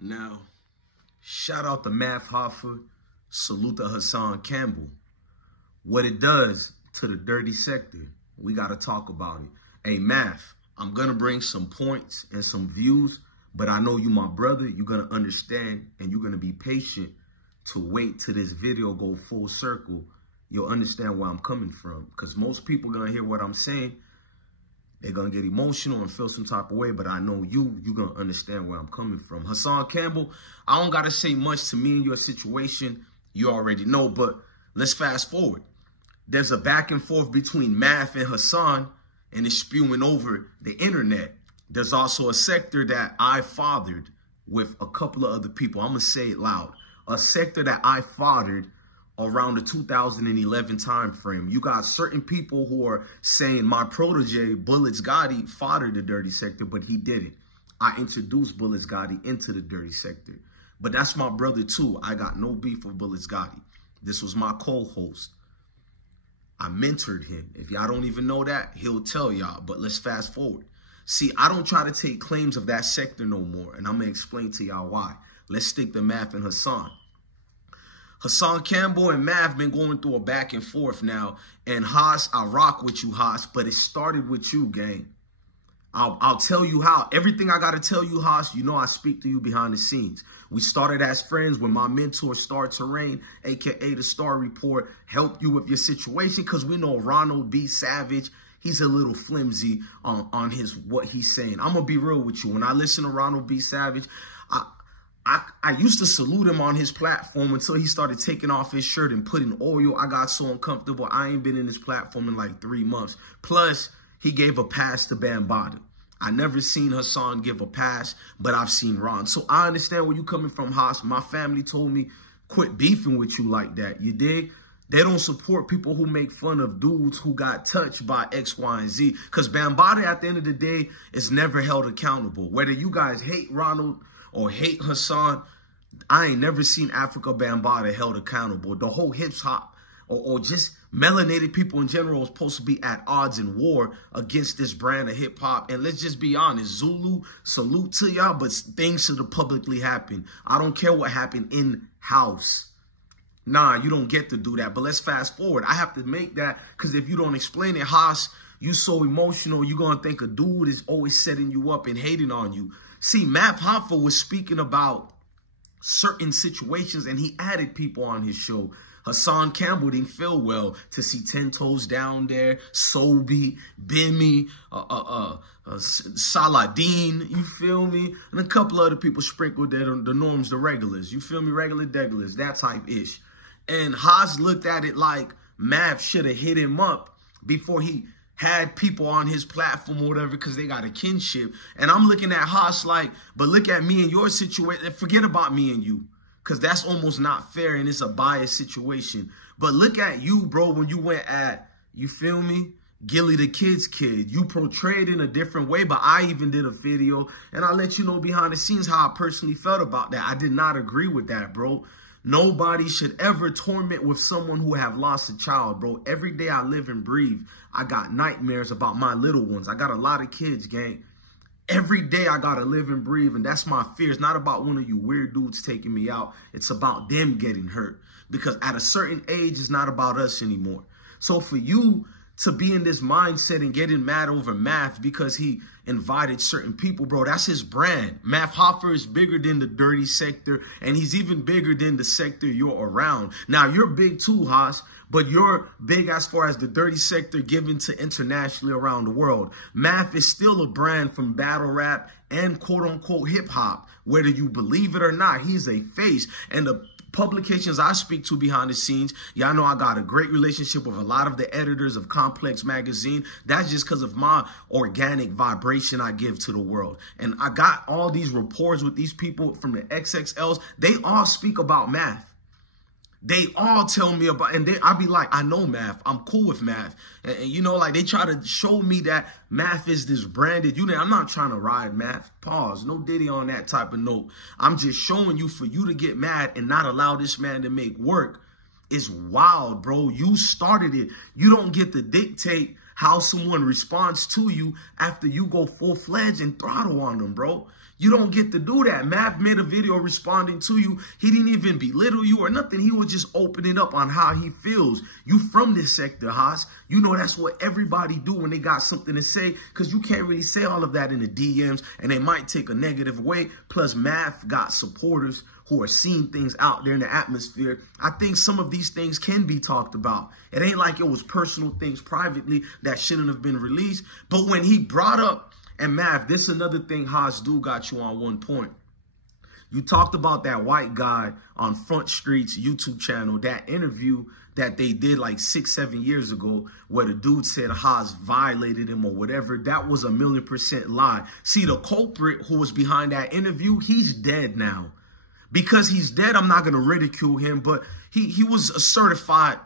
Now, shout out to Math Hoffa, salute to Hassan Campbell. What it does to the dirty sector, we got to talk about it. Hey, Math, I'm going to bring some points and some views, but I know you my brother. You're going to understand and you're going to be patient to wait till this video go full circle. You'll understand where I'm coming from, because most people going to hear what I'm saying. They're going to get emotional and feel some type of way, but I know you're going to understand where I'm coming from. Hassan Campbell, I don't got to say much to me in your situation. You already know, but let's fast forward. There's a back and forth between Math and Hassan, and it's spewing over the internet. There's also a sector that I fathered with a couple of other people. I'm going to say it loud. A sector that I fathered around the 2011 time frame. You got certain people who are saying my protege, Bullets Gotti, fathered the dirty sector, but he didn't. I introduced Bullets Gotti into the dirty sector. But that's my brother too. I got no beef with Bullets Gotti. This was my co-host. I mentored him. If y'all don't even know that, he'll tell y'all. But let's fast forward. See, I don't try to take claims of that sector no more. And I'm going to explain to y'all why. Let's stick to Math and Hassan. Hassan Campbell and Math been going through a back and forth now. And Haas, I rock with you, Haas, but it started with you, gang. I'll tell you how. Everything I got to tell you, Haas, you know I speak to you behind the scenes. We started as friends when my mentor, Star Terrain, a.k.a. the Star Report, helped you with your situation, because we know Ronald B. Savage, he's a little flimsy on what he's saying. I'm going to be real with you. When I listen to Ronald B. Savage, I used to salute him on his platform until he started taking off his shirt and putting oil. I got so uncomfortable. I ain't been in his platform in like 3 months. Plus, he gave a pass to Bambaataa. I never seen Hassan give a pass, but I've seen Ron. So I understand where you coming from, Haas. My family told me, quit beefing with you like that. You dig? They don't support people who make fun of dudes who got touched by X, Y, and Z. Because Bambaataa, at the end of the day, is never held accountable. Whether you guys hate Ronald or hate Hassan, I ain't never seen Africa Bambaataa held accountable. The whole hip-hop or just melanated people in general is supposed to be at odds in war against this brand of hip-hop. And let's just be honest, Zulu, salute to y'all, but things should have publicly happened. I don't care what happened in-house. Nah, you don't get to do that. But let's fast forward. I have to make that, because if you don't explain it, Haas, you so emotional, you're going to think a dude is always setting you up and hating on you. See, Math Hoffa was speaking about certain situations, and he added people on his show. Hassan Campbell didn't feel well to see 10 Toes down there, Sobi, Bimmy, Saladin, you feel me? And a couple other people sprinkled there, the norms, the regulars, you feel me? Regular degulas, that type-ish. And Haas looked at it like Mav should have hit him up before he had people on his platform or whatever, because they got a kinship. And I'm looking at Haas like, but look at me and your situation. Forget about me and you, because that's almost not fair and it's a biased situation. But look at you, bro, when you went at, you feel me, Gilly the Kid's kid. You portrayed in a different way, but I even did a video, and I'll let you know behind the scenes how I personally felt about that. I did not agree with that, bro. Nobody should ever torment with someone who have lost a child, bro. Every day I live and breathe, I got nightmares about my little ones. I got a lot of kids, gang. Every day I got to live and breathe, and that's my fear. It's not about one of you weird dudes taking me out. It's about them getting hurt, because at a certain age, it's not about us anymore. So for you to be in this mindset and getting mad over Math because he invited certain people, bro, that's his brand. Math Hoffa is bigger than the dirty sector, and he's even bigger than the sector you're around. Now, you're big too, Haas, but you're big as far as the dirty sector given to internationally around the world. Math is still a brand from battle rap and quote-unquote hip-hop. Whether you believe it or not, he's a face. And the publications I speak to behind the scenes, y'all know I got a great relationship with a lot of the editors of Complex Magazine. That's just because of my organic vibration I give to the world. And I got all these reports with these people from the XXLs. They all speak about Math. They all tell me about, and I be like, I know Math. I'm cool with Math. And you know, like, they try to show me that Math is this branded unit. I'm not trying to ride Math. Pause. No Diddy on that type of note. I'm just showing you, for you to get mad and not allow this man to make work is wild, bro. You started it. You don't get to dictate how someone responds to you after you go full-fledged and throttle on them, bro. You don't get to do that. Mav made a video responding to you. He didn't even belittle you or nothing. He was just opening up on how he feels. You from this sector, Haas. You know that's what everybody do when they got something to say, because you can't really say all of that in the DMs, and they might take a negative way. Plus, Mav got supporters who are seeing things out there in the atmosphere. I think some of these things can be talked about. It ain't like it was personal things privately that shouldn't have been released. But when he brought up, and Mav, this is another thing Haas do got you on one point. You talked about that white guy on Front Street's YouTube channel, that interview that they did like 6-7 years ago where the dude said Haas violated him or whatever. That was 1,000,000% lie. See, the culprit who was behind that interview, he's dead now. Because he's dead, I'm not going to ridicule him, but he was a certified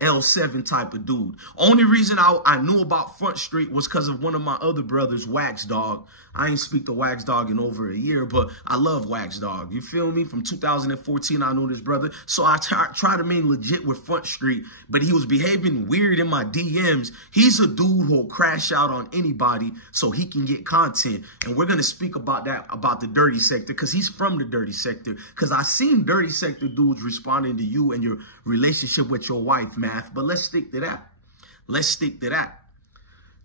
L7 type of dude. Only reason I knew about Front Street was because of one of my other brothers, Wax Dog. I ain't speak to Wax Dog in over a year, but I love Wax Dog. You feel me? From 2014, I know this brother. So I try to remain legit with Front Street, but he was behaving weird in my DMs. He's a dude who'll crash out on anybody so he can get content. And we're going to speak about that, about the dirty sector, because he's from the dirty sector. Because I seen dirty sector dudes responding to you and your relationship with your wife, Math. But let's stick to that. Let's stick to that.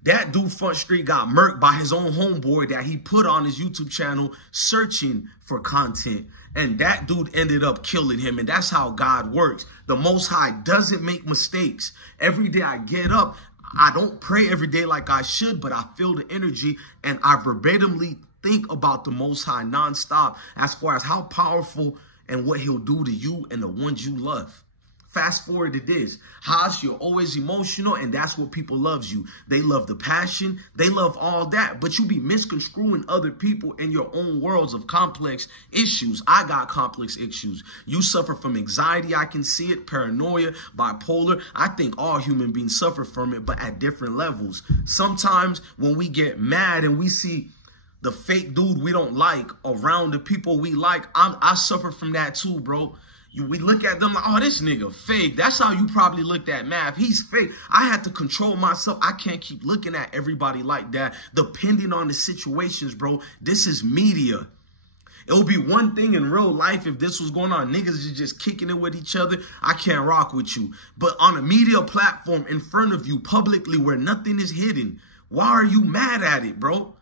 That dude, Front Street, got murked by his own homeboy that he put on his YouTube channel searching for content. And that dude ended up killing him. And that's how God works. The Most High doesn't make mistakes. Every day I get up, I don't pray every day like I should, but I feel the energy and I verbatimly think about the Most High nonstop as far as how powerful and what he'll do to you and the ones you love. Fast forward to this. Haas, you're always emotional, and that's what people loves you. They love the passion. They love all that. But you be misconstruing other people in your own worlds of complex issues. I got complex issues. You suffer from anxiety. I can see it. Paranoia, bipolar. I think all human beings suffer from it, but at different levels. Sometimes when we get mad and we see the fake dude we don't like around the people we like, I suffer from that too, bro. We look at them like, oh, this nigga fake. That's how you probably looked at Mav. He's fake. I had to control myself. I can't keep looking at everybody like that, depending on the situations, bro. This is media. It would be one thing in real life if this was going on. Niggas is just kicking it with each other. I can't rock with you. But on a media platform in front of you publicly where nothing is hidden, why are you mad at it, bro?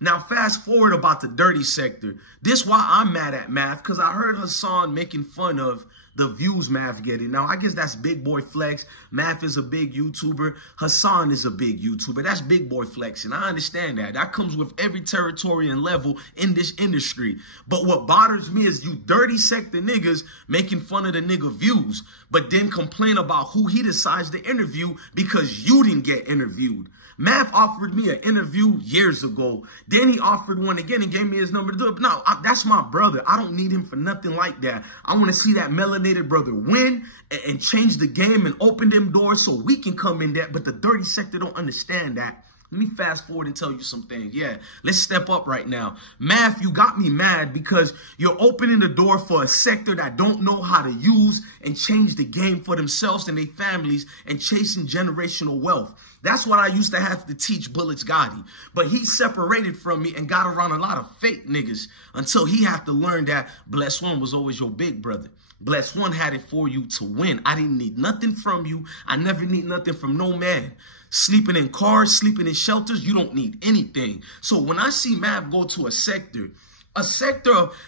Now, fast forward about the dirty sector. This why I'm mad at Mav, because I heard Hassan making fun of the views Mav getting. Now, I guess that's big boy flex. Mav is a big YouTuber. Hassan is a big YouTuber. That's big boy flex, and I understand that. That comes with every territory and level in this industry. But what bothers me is you dirty sector niggas making fun of the nigga views, but then complain about who he decides to interview because you didn't get interviewed. Mav offered me an interview years ago. Then he offered one again and gave me his number to do it. No, that's my brother. I don't need him for nothing like that. I want to see that melanated brother win and change the game and open them doors so we can come in there. But the dirty sector don't understand that. Let me fast forward and tell you some things. Yeah, let's step up right now. Mav, you got me mad because you're opening the door for a sector that don't know how to use and change the game for themselves and their families and chasing generational wealth. That's what I used to have to teach Bullets Gotti. But he separated from me and got around a lot of fake niggas until he had to learn that Bless One was always your big brother. Bless One had it for you to win. I didn't need nothing from you. I never need nothing from no man. Sleeping in cars, sleeping in shelters, you don't need anything. So when I see Mav go to a sector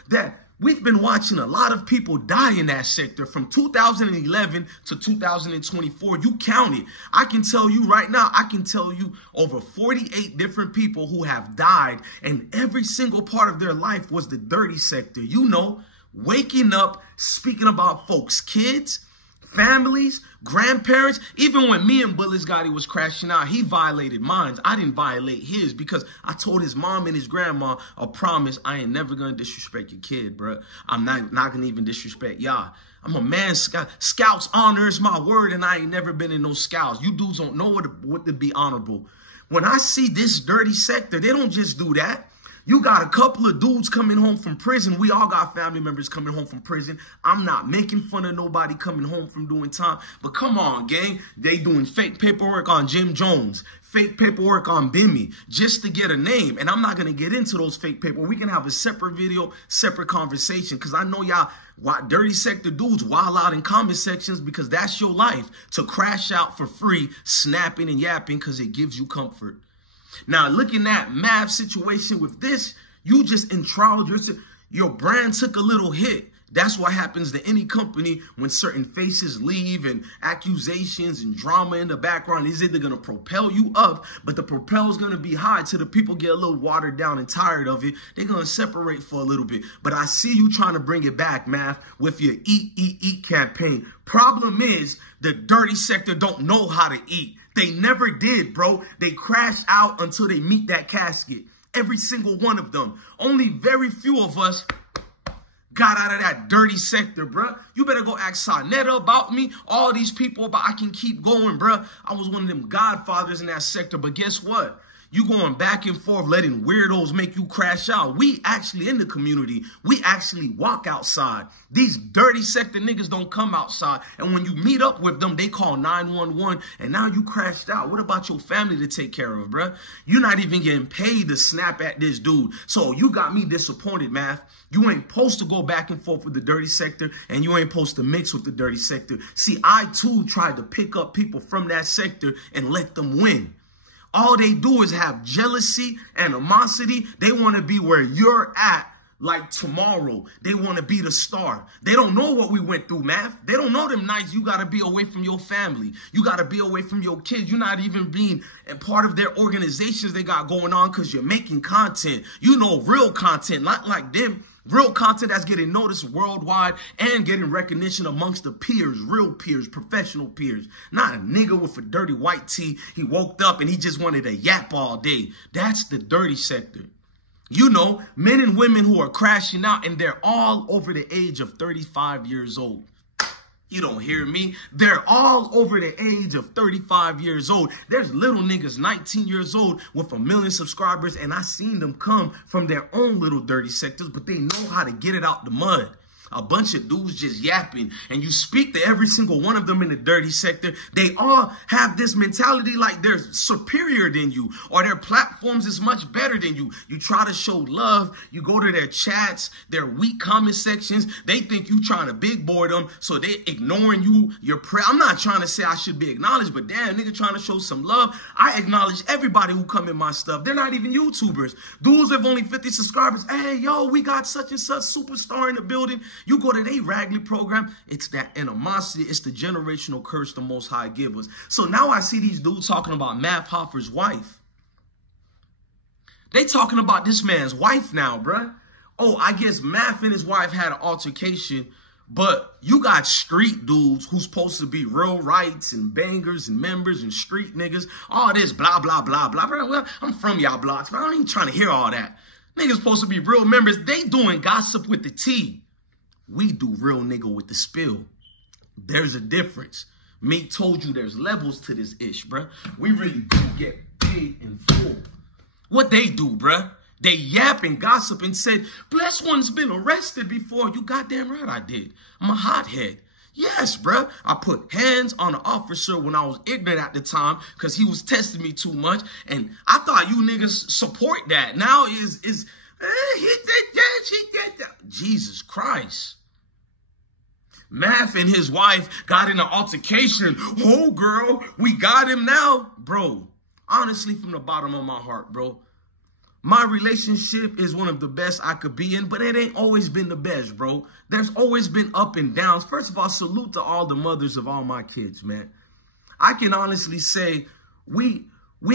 that we've been watching a lot of people die in that sector from 2011 to 2024. You count it. I can tell you right now, I can tell you over 48 different people who have died, and every single part of their life was the dirty sector. You know, waking up, speaking about folks' kids, families, grandparents. Even when me and Bullets Gotti was crashing out, he violated mine. I didn't violate his because I told his mom and his grandma a promise. I ain't never going to disrespect your kid, bro. I'm not going to even disrespect y'all. I'm a man. Scouts honor is my word, and I ain't never been in no scouts. You dudes don't know what to be honorable. When I see this dirty sector, they don't just do that. You got a couple of dudes coming home from prison. We all got family members coming home from prison. I'm not making fun of nobody coming home from doing time. But come on, gang. They doing fake paperwork on Jim Jones. Fake paperwork on Bimmy just to get a name. And I'm not going to get into those fake paperwork. We can have a separate video, separate conversation. Because I know y'all, dirty sector dudes wild out in comment sections because that's your life. To crash out for free, snapping and yapping because it gives you comfort. Now, looking at Mav's situation with this, you just enthralled your brand took a little hit. That's what happens to any company when certain faces leave and accusations and drama in the background is either going to propel you up, but the propel is going to be high till the people get a little watered down and tired of it. They're going to separate for a little bit. But I see you trying to bring it back, Mav, with your Eat, Eat, Eat campaign. Problem is the dirty sector don't know how to eat. They never did, bro. They crash out until they meet that casket. Every single one of them. Only very few of us got out of that dirty sector, bruh. You better go ask Sonetta about me. All these people, but I can keep going, bruh. I was one of them godfathers in that sector, but guess what? You going back and forth, letting weirdos make you crash out. We actually in the community. We actually walk outside. These dirty sector niggas don't come outside. And when you meet up with them, they call 911. And now you crashed out. What about your family to take care of, bruh? You're not even getting paid to snap at this dude. So you got me disappointed, Mav. You ain't supposed to go back and forth with the dirty sector. And you ain't supposed to mix with the dirty sector. See, I too tried to pick up people from that sector and let them win. All they do is have jealousy, animosity. They want to be where you're at like tomorrow. They want to be the star. They don't know what we went through, Mav. They don't know them nights you got to be away from your family. You got to be away from your kids. You're not even being a part of their organizations they got going on because you're making content. You know, real content, not like them. Real content that's getting noticed worldwide and getting recognition amongst the peers, real peers, professional peers. Not a nigga with a dirty white tee. He woke up and he just wanted to yap all day. That's the dirty sector. You know, men and women who are crashing out and they're all over the age of 35 years old. You don't hear me? They're all over the age of 35 years old. There's little niggas 19 years old with 1 million subscribers, and I seen them come from their own little dirty sectors, but they know how to get it out the mud. A bunch of dudes just yapping, and you speak to every single one of them in the dirty sector. They all have this mentality like they're superior than you, or their platforms is much better than you. You try to show love. You go to their chats, their weak comment sections. They think you trying to big boy them, so they ignoring you. I'm not trying to say I should be acknowledged, but damn, nigga trying to show some love. I acknowledge everybody who come in my stuff. They're not even YouTubers. Dudes have only 50 subscribers. Hey, yo, we got such and such superstar in the building. You go to their Ragley program, it's that animosity, it's the generational curse the Most High give us. So now I see these dudes talking about Mav Hoffa's wife. They talking about this man's wife now, bruh. Oh, I guess Mav and his wife had an altercation, but you got street dudes who's supposed to be real rights and bangers and members and street niggas, all this blah, blah, blah, blah. Well, I'm from y'all blocks, but I ain't trying to hear all that. Niggas supposed to be real members. They doing gossip with the tea. We do real nigga with the spill. There's a difference. Me told you there's levels to this ish, bruh. We really do get paid in full. What they do, bruh? They yap and gossip and said, Blessed One's been arrested before. You goddamn right I did. I'm a hothead. Yes, bruh. I put hands on an officer when I was ignorant at the time because he was testing me too much. And I thought you niggas support that. Now he did that, she did that. Jesus Christ. Mav and his wife got in an altercation. Oh, girl, we got him now. Bro, honestly, from the bottom of my heart, bro, my relationship is one of the best I could be in, but it ain't always been the best, bro. There's always been up and downs. First of all, salute to all the mothers of all my kids, man. I can honestly say we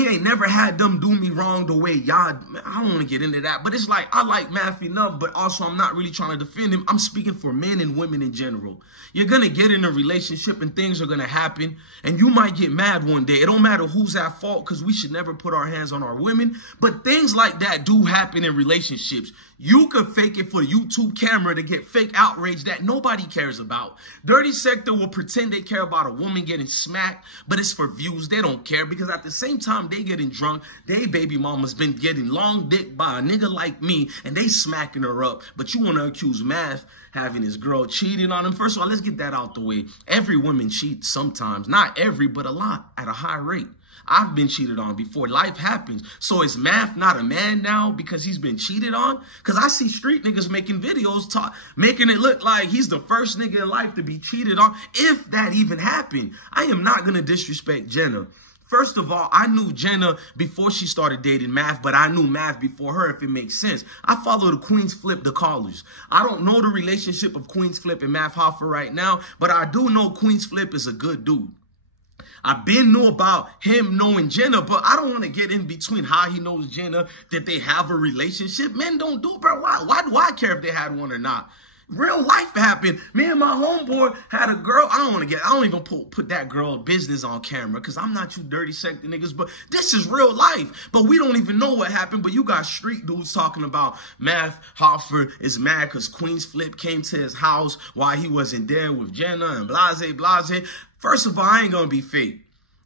ain't never had them do me wrong the way y'all. I don't want to get into that, but it's like I like Mav enough, but also I'm not really trying to defend him. I'm speaking for men and women in general. You're going to get in a relationship and things are going to happen, and you might get mad one day. It don't matter who's at fault because we should never put our hands on our women, but things like that do happen in relationships. You could fake it for the YouTube camera to get fake outrage that nobody cares about. Dirty sector will pretend they care about a woman getting smacked, but it's for views. They don't care because at the same time, time they getting drunk, they baby mama's been getting long dick by a nigga like me, and they smacking her up. But you want to accuse Math having his girl cheating on him? First of all, let's get that out the way. Every woman cheats sometimes. Not every, but a lot, at a high rate. I've been cheated on before. Life happens. So is Math not a man now because he's been cheated on? Because I see street niggas making videos making it look like he's the first nigga in life to be cheated on, if that even happened. I am not going to disrespect Jenna. First of all, I knew Jenna before she started dating Math, but I knew Math before her, if it makes sense. I follow the Queens Flip, the callers. I don't know the relationship of Queens Flip and Math Hoffa right now, but I do know Queens Flip is a good dude. I've been knew about him knowing Jenna, but I don't want to get in between how he knows Jenna, that they have a relationship. Men don't do, bro. Why do I care if they had one or not? Real life happened. Me and my homeboy had a girl. I don't even put that girl business on camera because I'm not you dirty sector niggas, but this is real life. But we don't even know what happened. But you got street dudes talking about Math Hoffa is mad because Queens Flip came to his house while he wasn't there with Jenna and blase, blase. First of all, I ain't going to be fake.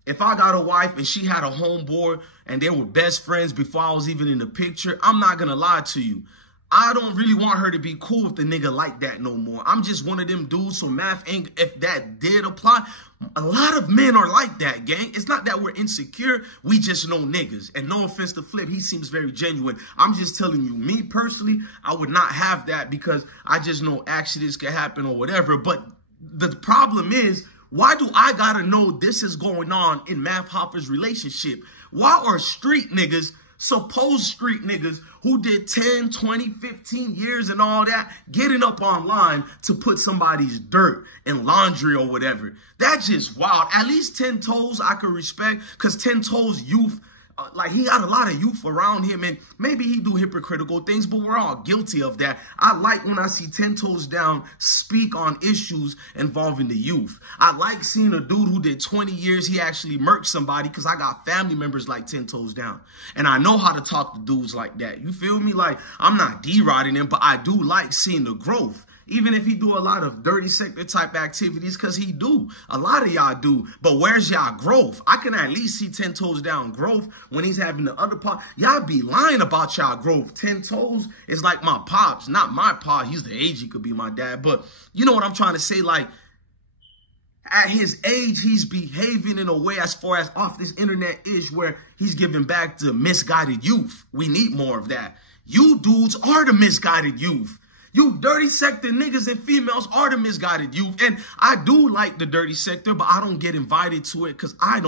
If I got a wife and she had a homeboy and they were best friends before I was even in the picture, I'm not going to lie to you. I don't really want her to be cool with the nigga like that no more. I'm just one of them dudes, so Math ain't, if that did apply, a lot of men are like that, gang. It's not that we're insecure, we just know niggas. And no offense to Flip, he seems very genuine. I'm just telling you, me personally, I would not have that because I just know accidents can happen or whatever. But the problem is, why do I gotta know this is going on in Math Hoffa's relationship? Why are street niggas, supposed street niggas who did 10, 20, 15 years and all that, getting up online to put somebody's dirt in laundry or whatever? That's just wild. At least 10 Toes I could respect, because 10 Toes youth, like he got a lot of youth around him, and maybe he do hypocritical things, but we're all guilty of that. I like when I see 10 Toes Down speak on issues involving the youth. I like seeing a dude who did 20 years, he actually murked somebody, because I got family members like 10 Toes Down. And I know how to talk to dudes like that. You feel me? Like, I'm not D-rodding him, but I do like seeing the growth. Even if he do a lot of dirty sector type activities, because he do. A lot of y'all do. But where's y'all growth? I can at least see 10 Toes Down growth when he's having the other part. Y'all be lying about y'all growth. 10 Toes is like my pops. Not my pop. He's the age he could be my dad. But you know what I'm trying to say? Like, at his age, he's behaving in a way as far as off this internet-ish where he's giving back to misguided youth. We need more of that. You dudes are the misguided youth. You dirty sector niggas and females are the misguided youth. And I do like the dirty sector, but I don't get invited to it because I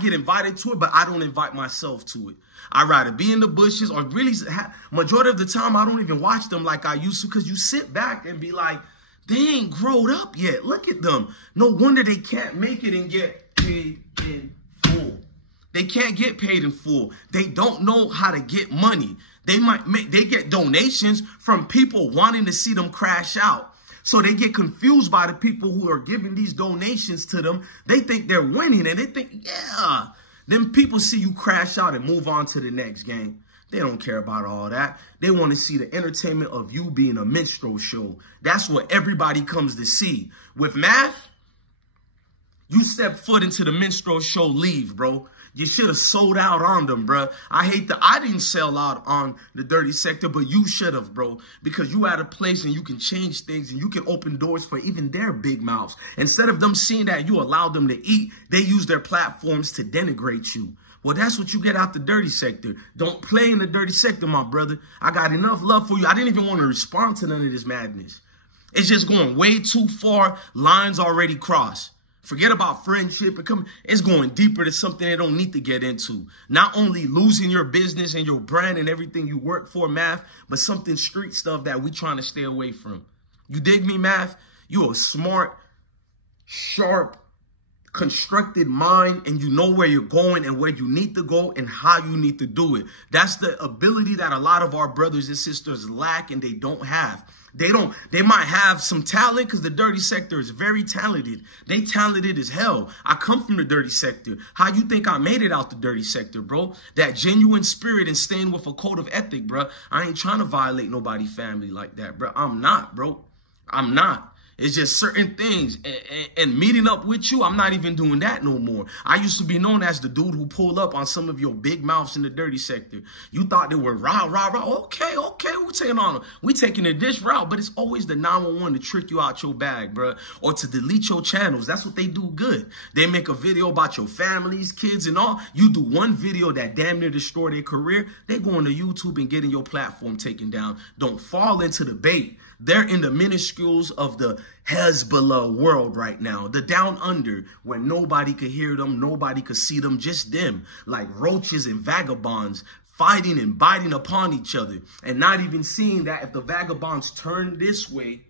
get invited to it, but I don't invite myself to it. I'd rather be in the bushes, or really, majority of the time, I don't even watch them like I used to, because you sit back and be like, they ain't grown up yet. Look at them. No wonder they can't make it and get paid in full. They can't get paid in full. They don't know how to get money. They get donations from people wanting to see them crash out. So they get confused by the people who are giving these donations to them. They think they're winning, and they think, yeah. Then people see you crash out and move on to the next game. They don't care about all that. They want to see the entertainment of you being a minstrel show. That's what everybody comes to see. With Math, you step foot into the minstrel show, leave, bro. You should have sold out on them, bro. I didn't sell out on the dirty sector, but you should have, bro. Because you at a place and you can change things and you can open doors for even their big mouths. Instead of them seeing that you allowed them to eat, they use their platforms to denigrate you. Well, that's what you get out the dirty sector. Don't play in the dirty sector, my brother. I got enough love for you. I didn't even want to respond to none of this madness. It's just going way too far. Lines already crossed. Forget about friendship. It's going deeper to something they don't need to get into. Not only losing your business and your brand and everything you work for, Math, but something street stuff that we trying to stay away from. You dig me, Math? You're a smart, sharp, constructed mind, and you know where you're going and where you need to go and how you need to do it. That's the ability that a lot of our brothers and sisters lack and they don't have. They might have some talent because the dirty sector is very talented. They talented as hell. I come from the dirty sector. How you think I made it out the dirty sector, bro? That genuine spirit and staying with a code of ethic, bro. I ain't trying to violate nobody's family like that, bro. I'm not, bro. I'm not. It's just certain things. And meeting up with you, I'm not even doing that no more. I used to be known as the dude who pulled up on some of your big mouths in the dirty sector. You thought they were rah, rah, rah. Okay, we're taking on them. We taking the dish route, but it's always the 911 to trick you out your bag, bro, or to delete your channels. That's what they do good. They make a video about your families, kids, and all. You do one video that damn near destroy their career, they go on to YouTube and getting your platform taken down. Don't fall into the bait. They're in the minuscules of the Hezbollah world right now, the down under, where nobody could hear them, nobody could see them, just them, like roaches and vagabonds fighting and biting upon each other, and not even seeing that if the vagabonds turn this way,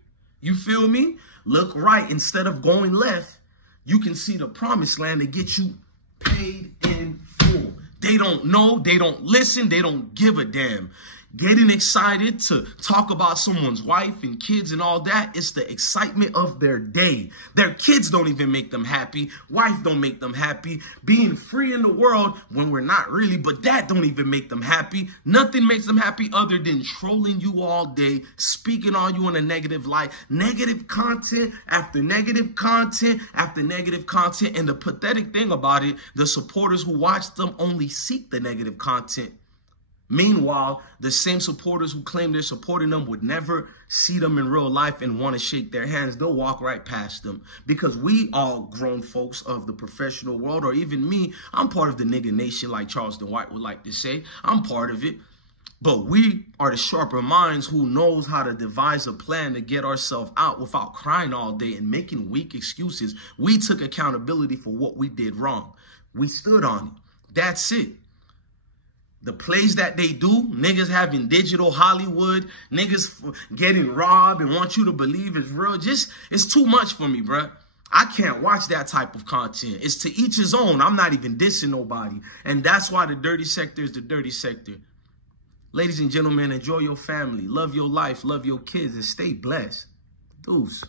you feel me? Look right instead of going left, you can see the promised land to get you paid in full. They don't know, they don't listen, they don't give a damn. Getting excited to talk about someone's wife and kids and all that, it's the excitement of their day. Their kids don't even make them happy. Wife don't make them happy. Being free in the world when we're not really, but that don't even make them happy. Nothing makes them happy other than trolling you all day, speaking on you in a negative light, negative content after negative content after negative content. And the pathetic thing about it, the supporters who watch them only seek the negative content. Meanwhile, the same supporters who claim they're supporting them would never see them in real life and want to shake their hands. They'll walk right past them, because we all grown folks of the professional world, or even me, I'm part of the nigga nation, like Charleston White would like to say. I'm part of it. But we are the sharper minds who knows how to devise a plan to get ourselves out without crying all day and making weak excuses. We took accountability for what we did wrong. We stood on it. That's it. The plays that they do, niggas having digital Hollywood, niggas getting robbed and want you to believe it's real, it's too much for me, bruh. I can't watch that type of content. It's to each his own. I'm not even dissing nobody. And that's why the dirty sector is the dirty sector. Ladies and gentlemen, enjoy your family, love your life, love your kids, and stay blessed. Deuce.